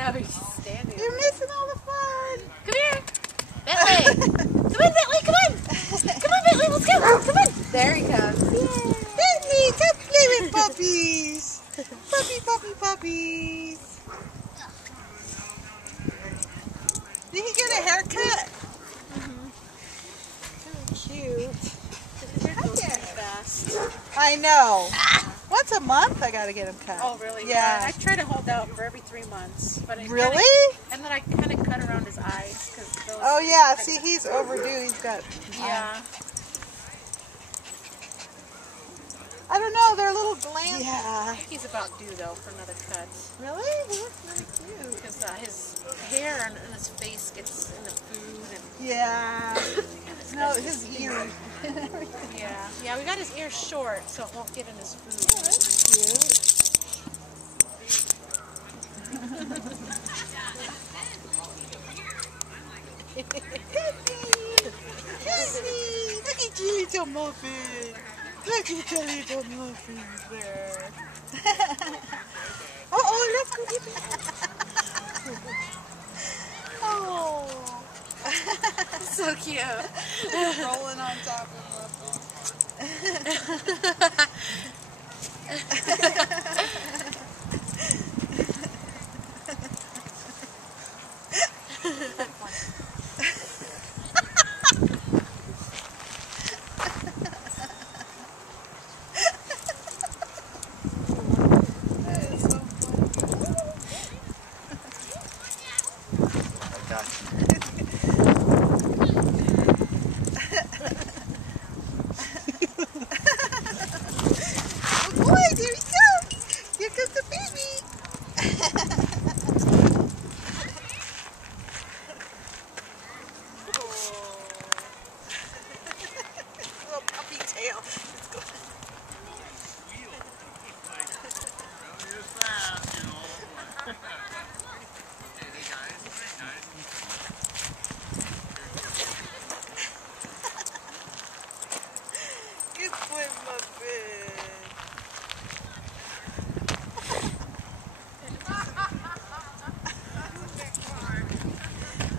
know, he's just standing. You're missing all the fun. Come here. Bentley. Come on, Bentley. Come on. Come on, Bentley. Let's go. Come on. There he comes. Yay. Bentley, come play with puppies. Puppies. Did he get a haircut? Really cute. Fast. I know. Once a month I gotta get him cut. Oh, really? Yeah. I try to hold out for every 3 months. But Really? And then I kind of cut around his eyes. Oh yeah, see he's overdue. He's got... Yeah. I don't know, they're a little gland. I Yeah. think he's about due, though, for another cut. Really? He looks really cute. Because his hair and his face gets in the food. And Yeah. No, his ears. yeah, we got his ears short, so it won't get in his food. Oh, that's cute. Disney! Look at you, little muffin! Look at your little muffins there! Uh-oh, let's go get it! Oh! So cute. Rolling on top of boy, there he comes! Here comes the baby! Little puppy tail. Let's go. Good boy, Muffin.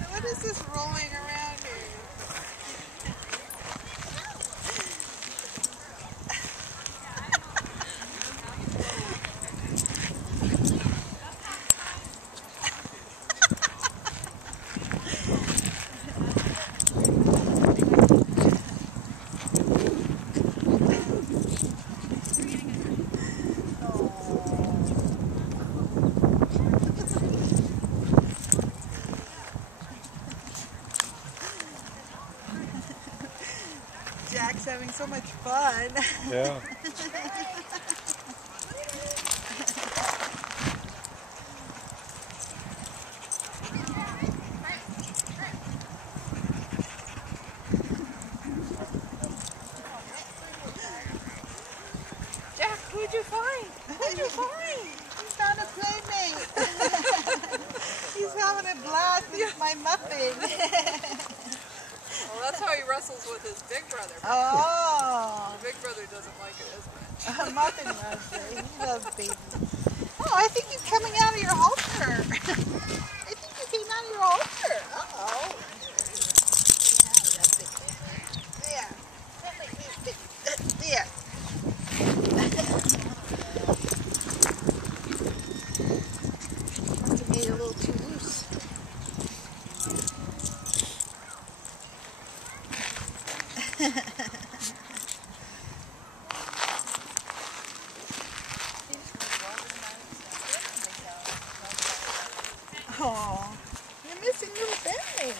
What is this rolling around here? Jack's having so much fun. Yeah. Jack, who'd you find? Who'd you find? He found a playmate. He's having a blast with my muffin. Well, that's how he wrestles with his big brother. Oh. The big brother doesn't like it as much. Muffin loves it. He loves babies. Oh, I think you're coming out of your halter. I think you came out of your halter. Uh-oh. Yeah. Yeah. Must have made it a little too loose. Oh, you're missing little Bentley.